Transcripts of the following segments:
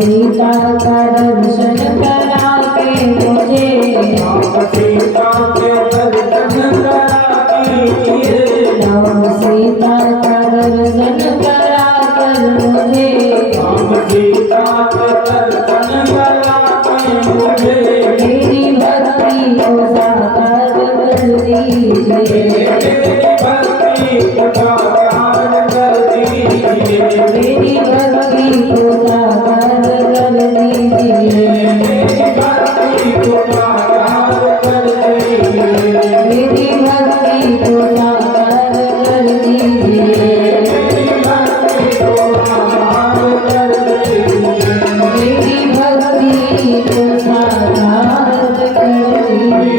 सीता का दर्शन करा के मुझे, सीता के दर्शन करा के, सीता का दर्शन करा कर मुझे, राम सीता के दर्शन करा कर मुझे, मेरी भक्ति को साकार कर दीजिए, मेरी भक्ति को साकार कर दीजिए, मेरी भक्ति को साकार कर दीजिए, मेरी भक्ति को साकार कर दीजिए, मेरी भक्ति को साकार कर दीजिए, मेरी भक्ति को साकार कर दीजिए, मेरी भक्ति को साकार कर दीजिए।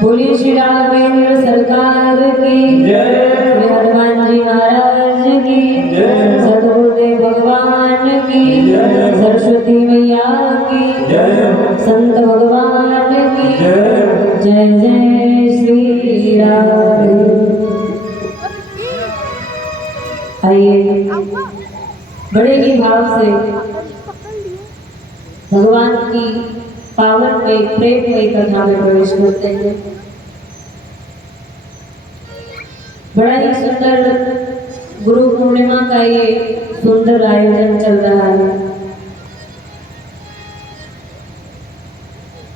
बोलिए श्री राघवेंद्र सरकार की जय, श्री हनुमान जी महाराज की जय, सदगुरुदेव भगवान की जय, सरस्वती मैया की जय, संत भगवान की जय। जय जय श्री राम। आइए बड़े ही भाव से भगवान की पावन में प्रेम में कथा में प्रवेश करते हैं। बड़ा ही सुंदर गुरु पूर्णिमा का ये सुंदर आयोजन चल रहा है।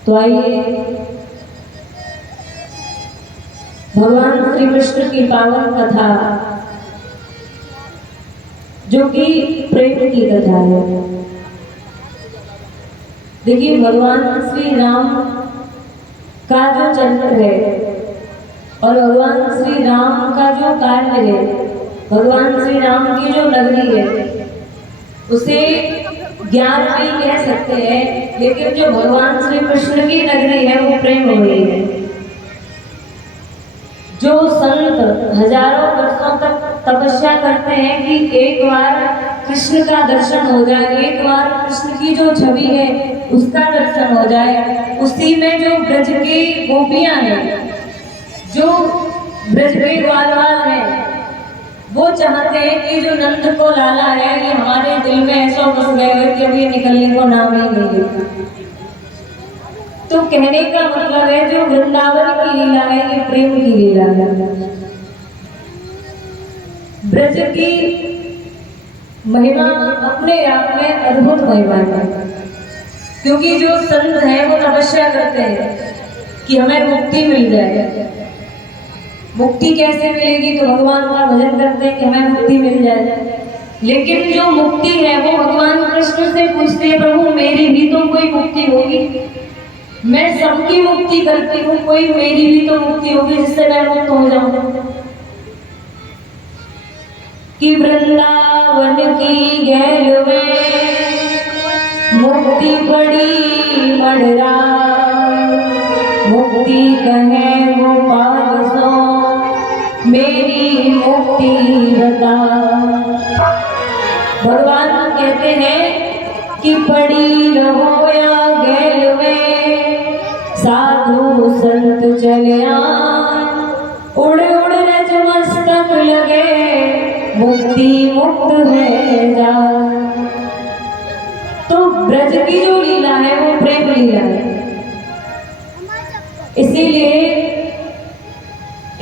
तो आइए भगवान श्री कृष्ण की पावन कथा, जो कि प्रेम की कथा है। देखिए भगवान श्री राम का जो चरित्र है और भगवान श्री राम का जो कार्य है, भगवान श्री राम की जो नगरी है, उसे ज्ञान नहीं कह सकते हैं, लेकिन जो भगवान श्री कृष्ण की नगरी है वो प्रेम हुई है। जो संत हजारों वर्षों तक तपस्या करते हैं कि एक बार कृष्ण का दर्शन हो जाए, एक बार कृष्ण की जो छवि है उसका दर्शन हो जाए, उसी में जो ब्रज की गोपियां हैं, जो ब्रज के ग्वालवाल हैं, वो चाहते हैं कि जो नंद को लाला है ये हमारे दिल में ऐसा बस गए हुए कि अभी निकलने को नाम ही नहीं लेता। तो कहने का मतलब है जो वृंदावन की लीला है ये प्रेम की लीला है। ब्रज की महिमा अपने आप में अद्भुत महिमा है, क्योंकि जो संत हैं वो तपस्या करते हैं कि हमें मुक्ति मिल जाए। मुक्ति कैसे मिलेगी? तो भगवान का भजन करते हैं कि हमें मुक्ति मिल जाए। लेकिन जो मुक्ति है वो भगवान कृष्ण से पूछते हैं, प्रभु मेरी भी तो कोई मुक्ति होगी, मैं सबकी मुक्ति करती हूँ, कोई मेरी भी तो मुक्ति होगी जिससे मैं मुक्त हो जाऊं। कि वृंदावन की गैल में मुक्ति बड़ी मडरा, मुक्ति कहे गोपाल सो मेरी मुक्ति बता। भगवान कहते हैं कि पड़ी रहो या गैल में, साधु संत चलिया उड़ उड़ रज मस्तक लगे, मुक्ति मुक्त है जा। तो ब्रज की जो लीला है वो प्रेम लीला है। इसीलिए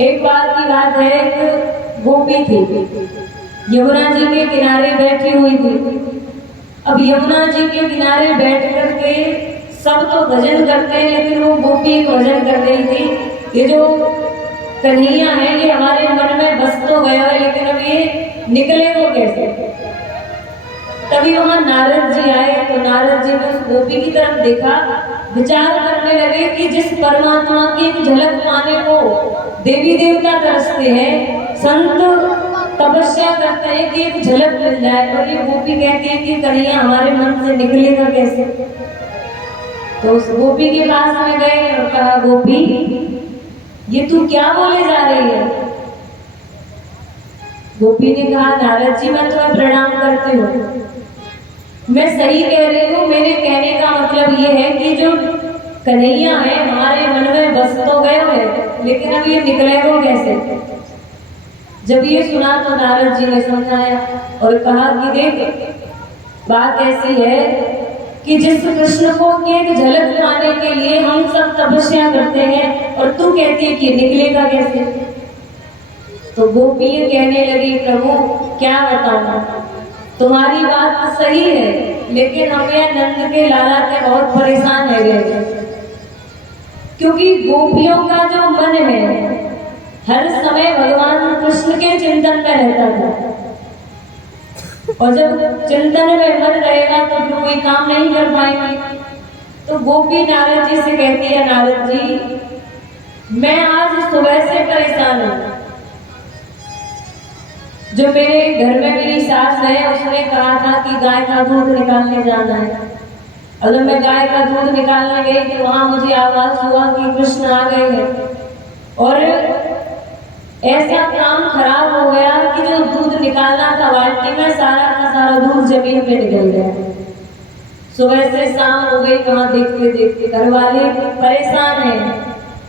एक बार की बात है, एक गोपी थी, यमुना जी के किनारे बैठी हुई थी। अब यमुना जी के किनारे बैठ करके सब तो भजन करते हैं, लेकिन वो गोपी एक भजन कर रही थी, ये जो कन्हैया है ये हमारे मन में बस तो गया है, लेकिन अब ये निकले वो कैसे। तभी वहां नारद जी आए, तो नारद जी ने उस गोपी की तरफ देखा, विचार करने लगे कि जिस परमात्मा की एक झलक पाने को देवी देवता तरसते हैं, संत तपस्या करते हैं कि एक झलक मिल जाए, और ये गोपी कहती है कि कन्हैया हमारे मन से निकलेगा कैसे। तो उस गोपी के पास में गए और कहा, गोपी ये तू क्या बोले जा रही है? गोपी ने कहा, नारद जी मैं तुम्हें प्रणाम करती हूँ, मैं सही कह रही हूँ। मेरे कहने का मतलब ये है कि जो कन्हैया है हमारे मन में बस तो गए हुए, लेकिन अब ये निकलेगा कैसे। जब ये सुना तो नारद जी ने समझाया और कहा कि देख, बात ऐसी है कि जिस कृष्ण को की एक झलक पाने के लिए हम सब तपस्या करते हैं, और तू कहती है कि निकलेगा कैसे। तो गोपी कहने लगी, प्रभु क्या बताऊं, तुम्हारी बात तो सही है, लेकिन हम यह नंद के लाला से बहुत परेशान है गए, क्योंकि गोपियों का जो मन है हर समय भगवान कृष्ण के चिंतन में रहता था, और जब चिंतन में मन रहेगा तो फिर कोई काम नहीं कर पाएंगे। तो गोपी नारद जी से कहती है, नारद जी मैं आज सुबह से परेशान हूं। जो मेरे घर में मेरी सास है उसने कहा था कि गाय का दूध निकालने जाना है। और जब मैं गाय का दूध निकालने गई तो वहां मुझे आवाज हुआ कि कृष्ण आ गए हैं, और ऐसा काम खराब हो गया कि जो दूध निकालना था बाल्टी में सारा का सारा दूध जमीन पे निकल गया। सुबह से शाम हो गई, कहाँ देखते देखते घर वाले परेशान हैं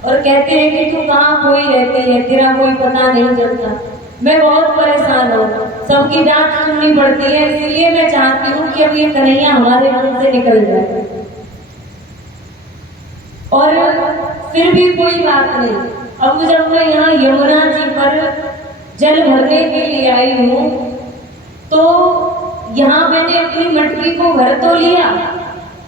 और कहते हैं कि तू कहाँ खोई रहती है, तेरा कोई पता नहीं चलता। मैं बहुत परेशान हूँ, सबकी डांट सुननी पड़ती है, इसलिए मैं चाहती हूँ कि अब ये कन्हैया हमारे मन से निकल जाए। और फिर भी कोई बात नहीं। अब जब मैं यहाँ यमुना जी पर जल भरने के लिए आई हूँ तो यहाँ मैंने अपनी मटकी को भर तो लिया,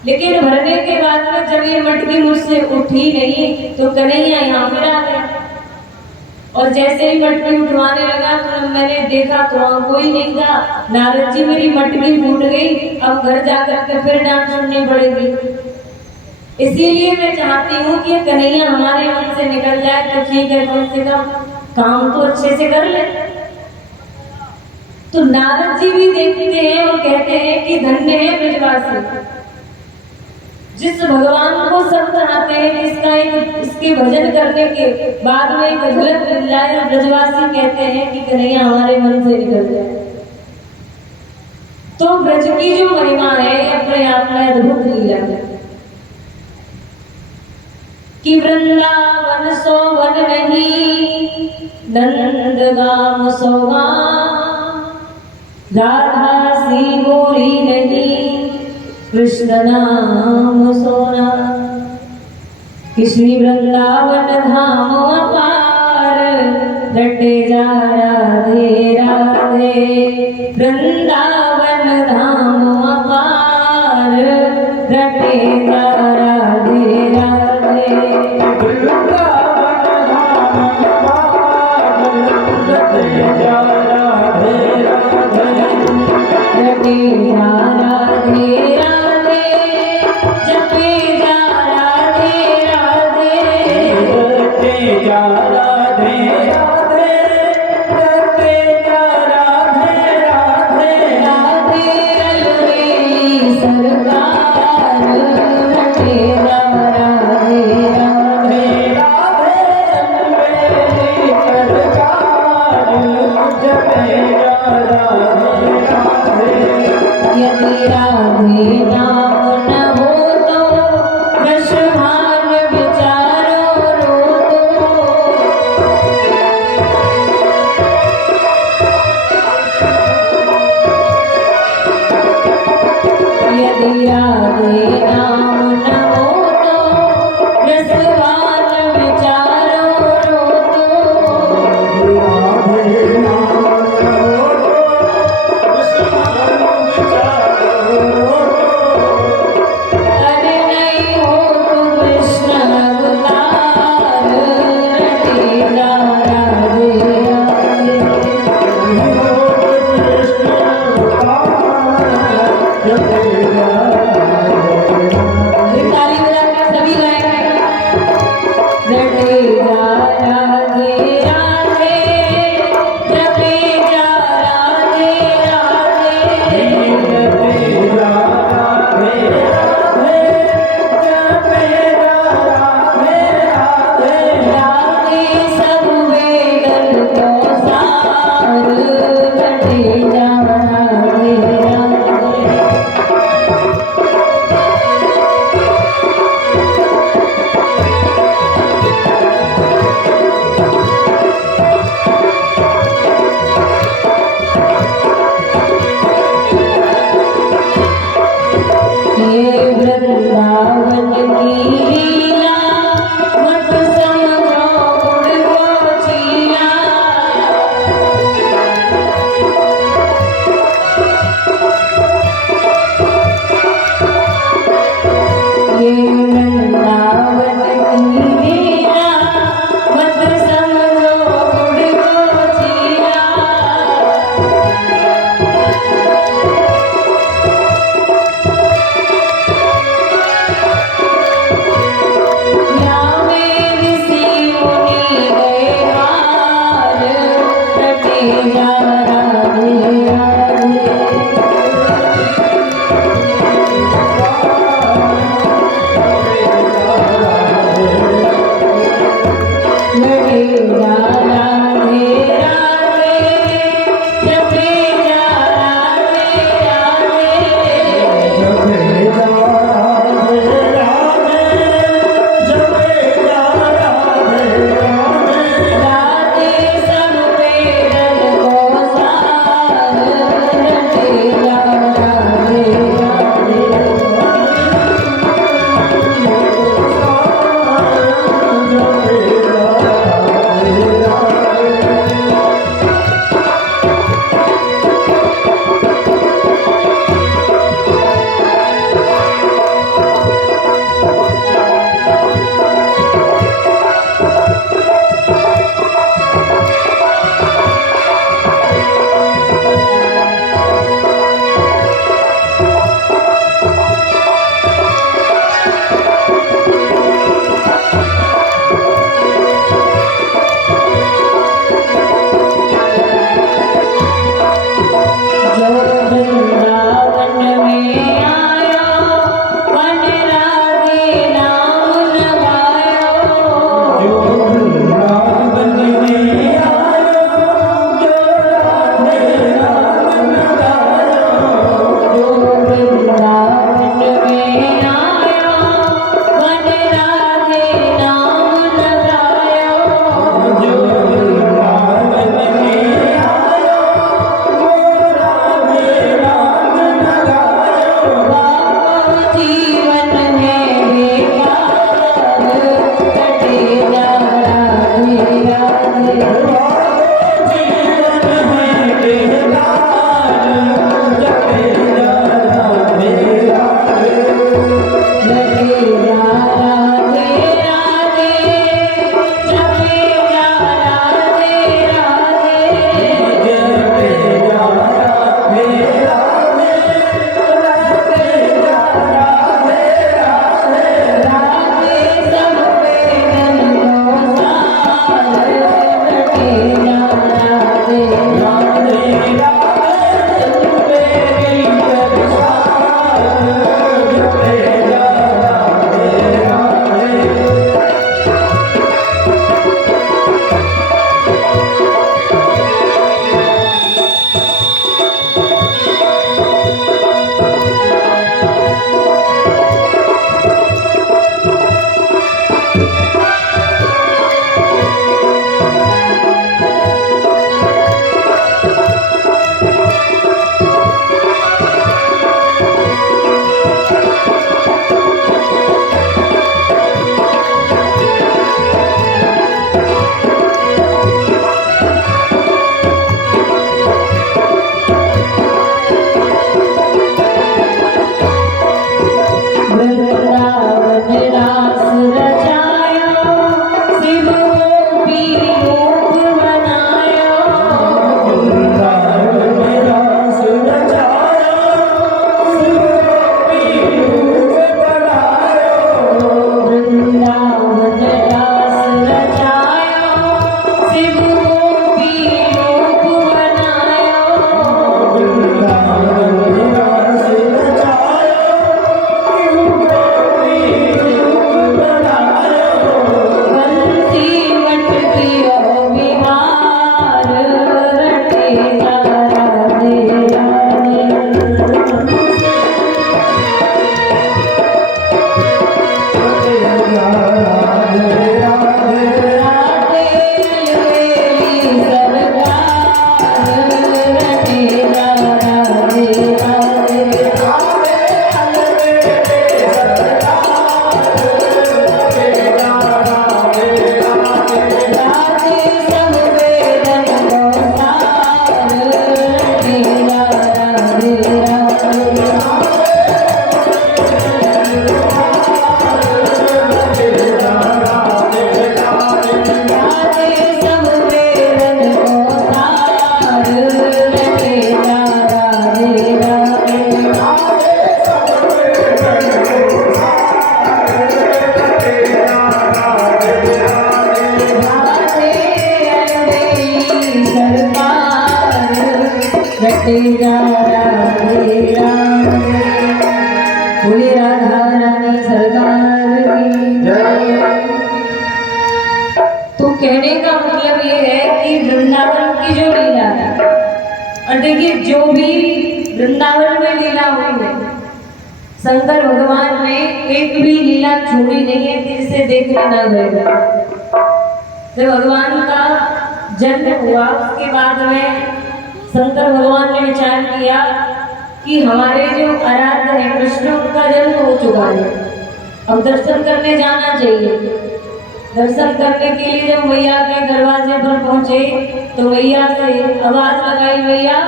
लेकिन भरने के बाद में जब ये मटकी मुझसे उठी नहीं तो कन्हैया यहाँ पर आ गया, और जैसे ही मटकी उठवाने लगा तो मैंने देखा तो वहां कोई नहीं था। नारद जी मेरी मटकी फूट गई, अब घर जाकर के फिर डांट सुननी पड़ेगी। इसीलिए मैं चाहती हूँ कि कन्हैया हमारे मन से निकल जाए तो ठीक है, कम से कम काम तो अच्छे से कर ले। तो नारद जी भी देखते हैं और कहते हैं कि धन्य है ब्रजवासी, जिस भगवान को सब चाहते हैं कि इसके भजन करने के बाद में एक झलक मिल जाए, और ब्रजवासी कहते हैं कि कन्हैया हमारे मन से निकल जाए। तो ब्रज की जो महिमा है अपने आप में अद्भुत लीला है कि वृंदावन सो वन नहीं, नंदगाम सो गाम, राधा सी गोरी नहीं, कृष्ण नाम सोना। कृष्ण वृंदावन धाम अपार, रटे जा राधे राधे, वृंदावन धाम अपार, रटे जा राधे राधे। वृंदावन धाम अपार, रटे जा राधे राधे, रटे जा राधे राधे, जपे जा राधे राधे, रटे जा राधे राधे, रटे जा राधे राधे, राधे रलवेली सरकार, रटे जा राधे राधे। राधे रलवेली सरकार, जा राधे राधे लगे जा राधे राधे जपे जा राधे राधे जपे जा राधे राधे जपे जा राधे राधे राधे सब पे रंग को सीता राधे राधे। बोले राधा रानी सरकार की जय। तो कहने का मतलब ये है कि वृंदावन की जो लीला है, और देखिए जो भी वृंदावन में लीला हुई है, शंकर भगवान ने एक भी लीला छोड़ी नहीं है कि जिसे देखने न गए। जब भगवान का जन्म हुआ उसके बाद में शंकर भगवान ने विचार किया कि हमारे जो आराध्य है कृष्ण, उनका जन्म हो चुका है, अब दर्शन करने जाना चाहिए। दर्शन करने के लिए जब मैया के दरवाजे पर पहुंचे तो मैया से आवाज लगाई, मैया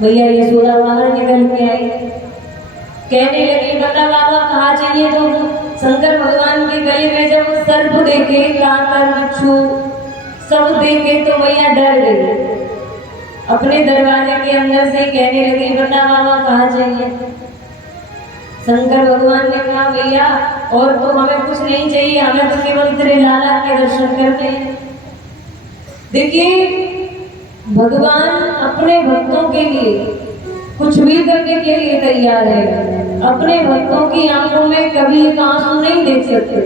मैया यशोदा बाहर निकल के आई, कहने लगी बता बाबा कहाँ चाहिए तुम। शंकर भगवान के गले में जब सर्प देखे, कांकर, बिच्छू सब देखे तो मैया डर गई, अपने दरवाजे के अंदर से कहने लगी बता बाबा कहाँ चाहिए। शंकर भगवान ने कहा भैया और तो हमें कुछ नहीं चाहिए, हमें तो केवल तेरे लाला के दर्शन करने हैं। देखिए भगवान अपने भक्तों के लिए कुछ भी करने के लिए तैयार है। अपने भक्तों की आंखों में कभी एक आंसू नहीं देख सकते,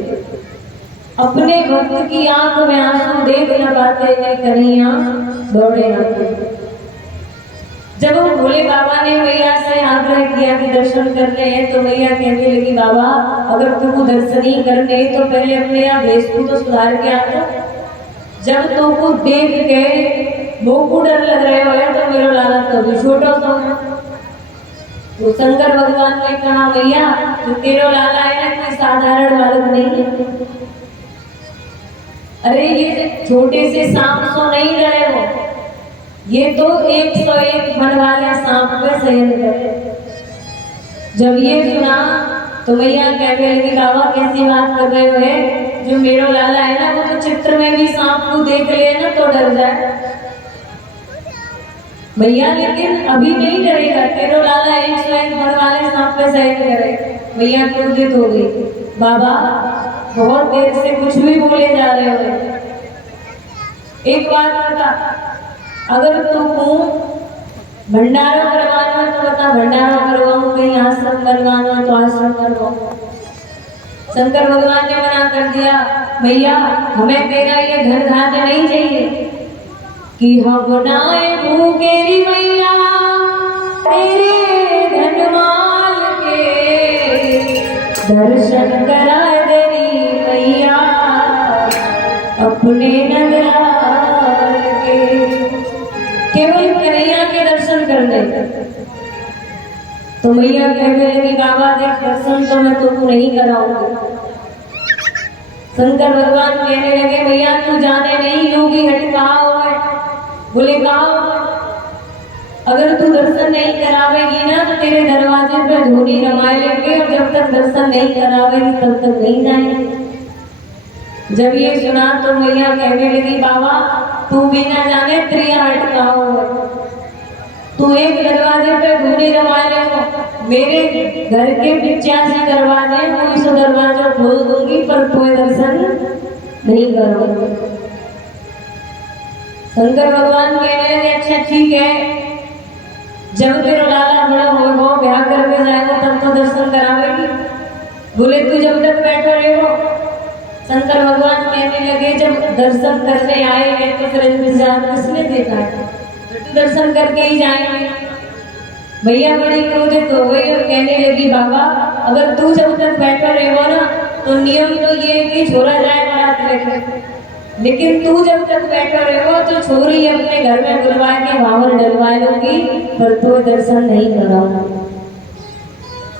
अपने भक्त की आंख में आंसू देख न पाते हैं, कन्हैया दौड़े आते। जब भोले बाबा ने मैया से आग्रह किया कि दर्शन करने हैं तो मैया कहने लगी बाबा अगर तुमको दर्शन ही करने तो पहले अपने यहाँ भेष को तो सुधार के आता। जब तुमको देख के मोह डर लग रहे हो तो मेरा लाला कभी छोटा सा है। तो शंकर भगवान ने कहा भैया जो तेरा लाला है ना कोई साधारण बालक नहीं है। अरे ये छोटे से सांप सो नहीं रहे हो, ये तो 101 मन वाले सांप पे शयन करे। जब ये सुना तो मैया कहने लगी बाबा कैसी बात कर रहे हो, जो मेरा लाला है ना वो तो चित्र में भी सांप को देख ले ना तो डर जाए। भैया लेकिन अभी नहीं डरेगा, तेरा लाला 101 मन वाले सांप पे शयन करे। भैया क्रोधित हो गई, बाबा बहुत देर से कुछ भी बोले जा रहे हो। एक बात बता, अगर तुमको भंडारा करवाना तो बता भंडारा करवाऊं, कहीं आश्रम बनवाना तो आश्रम करवाऊं। शंकर भगवान ने मना कर दिया भैया हमें तेरा ये धन धान्य नहीं चाहिए कि हम बनाए भूखेरी मैया तेरे धनमाल के दर्शन करा देरी मैया अपने नगराल के। केवल कन्हैया के दर्शन करने। तो मैया कहने लगी बाबा देख दर्शन तो मैं तुमको नहीं कराऊंगी। शंकर भगवान कहने लगे भैया तू जाने नहीं योगी हट कहा हुआ है। बोले कहा अगर तू दर्शन नहीं करावेगी ना तो तेरे दरवाजे पे धूनी रमाए लेंगे और जब तक दर्शन नहीं करावेगी तब तक नहीं जाएंगे। जब ये सुना तो मैया कहने लगी बाबा तू भी ना जाने त्रिया हट कहा हुआ है। तू एक दरवाजे पे धूनी रमाए ले, मेरे घर के 85 दरवाजे मैं इस दरवाजा खोल दूंगी पर कोई दर्शन नहीं करोगे। शंकर भगवान कहने लगे अच्छा ठीक है, जब तेरा लाला बड़ा हो ब्याह करके जाएगा तब तो दर्शन करावेगी। बोले तू जब तक बैठो रहो। शंकर भगवान कहने लगे जब दर्शन करने आएंगे तो फिर इंतजार किसने देखा है, तो दर्शन करके ही जाएंगे। भैया बड़ी क्रोधित हो गई और कहने लगी बाबा अगर तू जब तक बैठा रहो ना तो नियम तो ये कि छोरा जाए बारात लेकर, लेकिन तू जब तक बैठा रहो तो छोरी अपने घर में बुलवा के भावर डलवा लूंगी पर तो दर्शन नहीं कराऊंगी।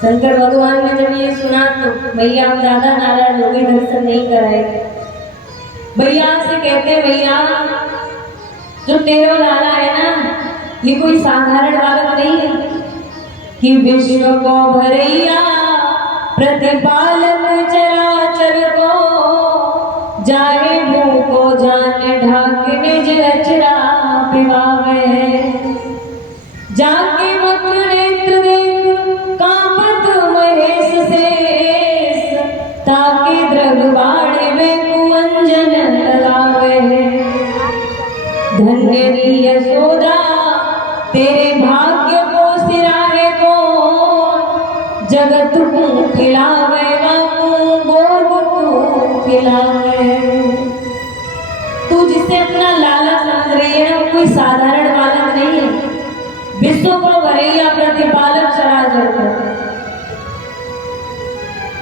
शंकर भगवान ने जब ये सुना तो भैया ज्यादा नाराज हो गए, दर्शन नहीं कराएंगे। भैया से कहते भैया जो तेरा लाला है ना ये कोई साधारण बालक नहीं है कि विश्व को भरैया प्रतिपालक चराचर को जाए मुंह को जाने ढाक निज अचरा पिवावे जाके वक्र नेत्र देख कांपत महेश शेष ताके द्रग बाड़े में कुंजन लगावे। धन्य यशोदा तेरे खिलावे बापू भोग तू खिलावे। तू जिसे अपना लाला समझ रही है ना, वो कोई साधारण बालक नहीं है, विश्व को भरैया प्रतिपालक चराचर का।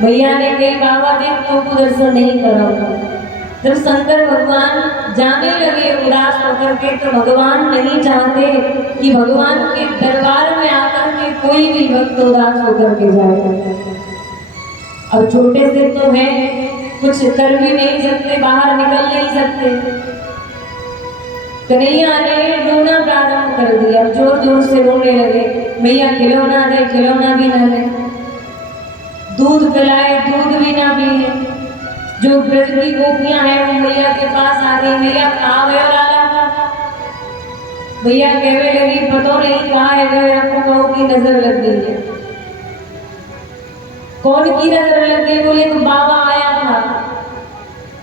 भैया ने कही बाबा देख तो को दर्शन नहीं कराऊंगा। जब शंकर भगवान जाने लगे उदास होकर के, तो भगवान नहीं चाहते कि भगवान के दरबार में आकर के कोई भी भक्त उदास होकर के जाए। अब छोटे से तो है, कुछ कर भी नहीं सकते, बाहर निकल नहीं सकते। कन्हैया ने रोना प्रारंभ कर दिया, जोर जोर से रोने लगे। भैया खिलौना दे, खिलौना भी ना दे, दूध पिलाए, दूध भी ना पिए। जो ब्रज की गोपियां हैं वो मैया के पास आ गई, मैया कहाँ गए लाला का? भैया कहने लगी पता नहीं कहाँ है गए, आपको कहो की नजर लग गई है। कौन की नजर लग गई? बोले तो बाबा आया था।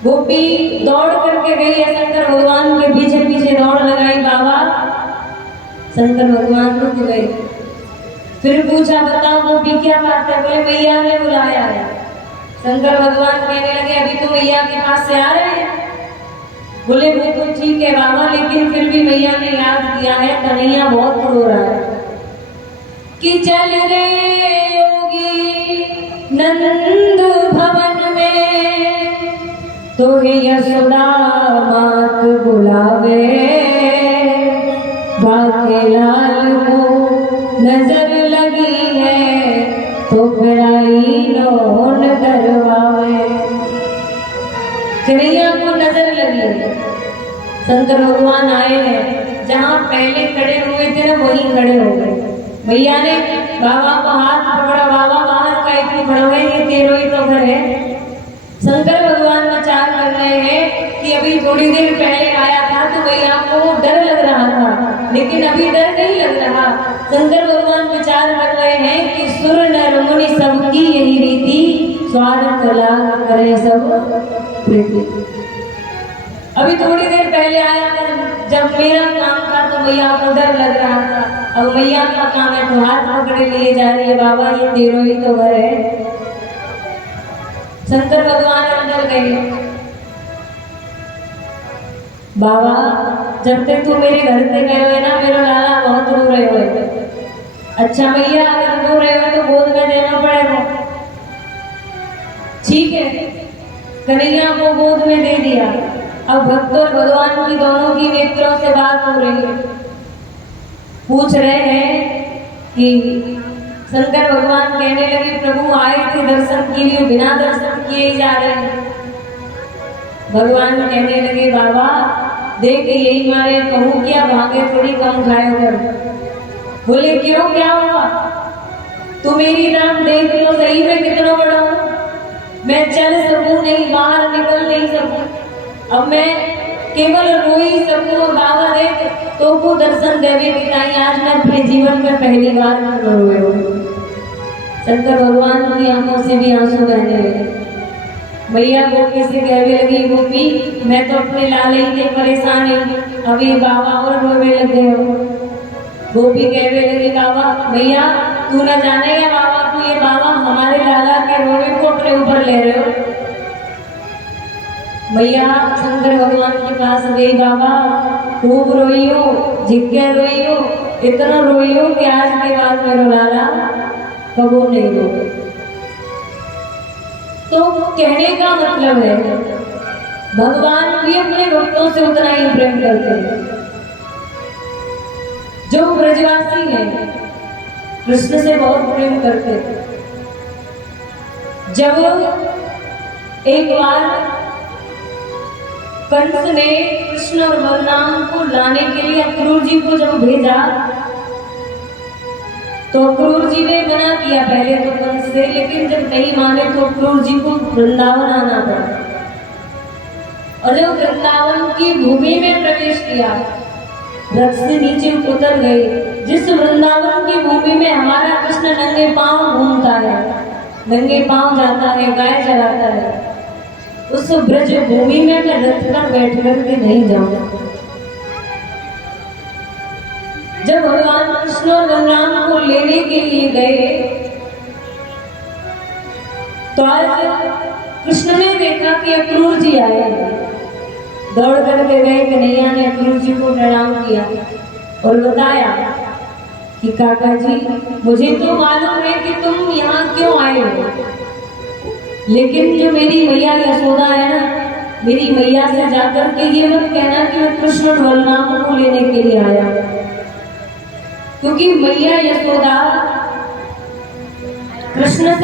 गोपी दौड़ करके गई है, शंकर भगवान के पीछे पीछे दौड़ लगाई। बाबा शंकर भगवान रुक गए, फिर पूछा बताओ गोपी क्या बात है? बोले मैया ने बुलाया है। शंकर भगवान कहने लगे अभी तो मैया के पास से आ रहे हैं। बोले वो तो ठीक है बाबा, लेकिन फिर भी मैया ने याद किया है कन्हैया बहुत रो रहा है कि चल रे योगी नंद भवन में, तो यशोदा मात बुलावे, भाग्य लाल को नजर लगी है, तो फिर आई लोन करवावे। कन्हैया को नजर लगी है, शंकर भगवान आए हैं, जहाँ पहले खड़े हुए थे ना वहीं खड़े हो गए। भैया ने बाबा को हाथ पकड़ा, बाबा बाहर का एक खड़ा है, ये तेरो ही तो घर है। शंकर भगवान विचार कर रहे हैं कि अभी थोड़ी देर पहले आया था तो भैया को डर लग रहा था, लेकिन अभी डर नहीं लग रहा। शंकर भगवान विचार कर रहे हैं कि सुर नर मुनि सबकी यही रीति, स्वार्थ लाग करे सब प्रीति। अभी थोड़ी देर पहले आया था, जब मेरा काम था तो भैया को डर लग रहा था, अब भैया का काम है तो हाथ पकड़े लिए जा रही है, बाबा ये तेरो ही तो घर है। शंकर भगवान अंदर गए, बाबा जब तक तू मेरे घर से गए हुए ना मेरा लाला बहुत रो रहे हुए। अच्छा भैया अगर रो रहे हो तो गोद में देना पड़ेगा। ठीक है, कन्हैया को गोद में दे दिया। अब भक्त और भगवान की दोनों की नेत्रों से बात हो रही है, पूछ रहे हैं कि शंकर भगवान कहने लगे प्रभु आए थे दर्शन के लिए, बिना दर्शन किए ही जा रहे हैं। भगवान कहने लगे बाबा देख यही मारे कहूँ क्या भागे थोड़ी कम खाए कर। बोले क्यों क्या हुआ? तू मेरी तरफ देख लो सही में कितना बड़ा हूँ, मैं चल सकूं नहीं, बाहर निकल नहीं सकूं, अब मैं केवल रो ही सकूं। और बाबा देख तो को दर्शन देवे की नहीं, आज मैं अपने जीवन में पहली बार रोए हूँ। शंकर भगवान की आंखों से भी आंसू बहने लगे। भैया गोपी से कहने लगी गोपी मैं तो अपने लाले ही से परेशान हूँ, अभी बाबा और रोने लगे हो। गोपी कहने लगी बाबा भैया तू न जानेगा बाबा, तू ये बाबा हमारे लाला के रोने को अपने ऊपर ले रहे हो। भैया शंकर भगवान के पास गई, बाबा खूब रोई हो, झिक्के रोई हो, इतना रोई हो कि आज के बाद मेरा लाला कबो नहीं रोए। तो कहने का मतलब है भगवान भी अपने भक्तों से उतना ही प्रेम करते हैं। जो ब्रजवासी हैं कृष्ण से बहुत प्रेम करते हैं। जब एक बार कंस ने कृष्ण और बलराम को लाने के लिए अक्रूर जी को जब भेजा तो अक्रूर जी ने मना किया पहले तो कंस से, लेकिन जब नहीं माने तो अक्रूर जी को वृंदावन आना पड़ा। और जब वृंदावन की भूमि में प्रवेश किया रथ से नीचे उतर गए। जिस वृंदावन की भूमि में हमारा कृष्ण नंगे पांव घूमता है, नंगे पांव जाता है, गाय चलाता है, उस ब्रज भूमि में मैं रथ पर बैठ करके नहीं जाऊंगा। जब भगवान कृष्ण और बलराम को लेने के लिए गए तो आज कृष्ण ने देखा कि अक्रूर जी आए हैं। दौड़ करके गए, कन्हैया ने अक्रूर जी को प्रणाम किया और बताया कि काका जी, मुझे तो मालूम है कि तुम यहाँ क्यों आए हो, लेकिन जो मेरी मैया यशोदा है ना, मेरी मैया से जाकर के ये मत कहना कि मैं कृष्ण और बलराम को लेने के लिए आया, क्योंकि मैया यशोदा कृष्ण से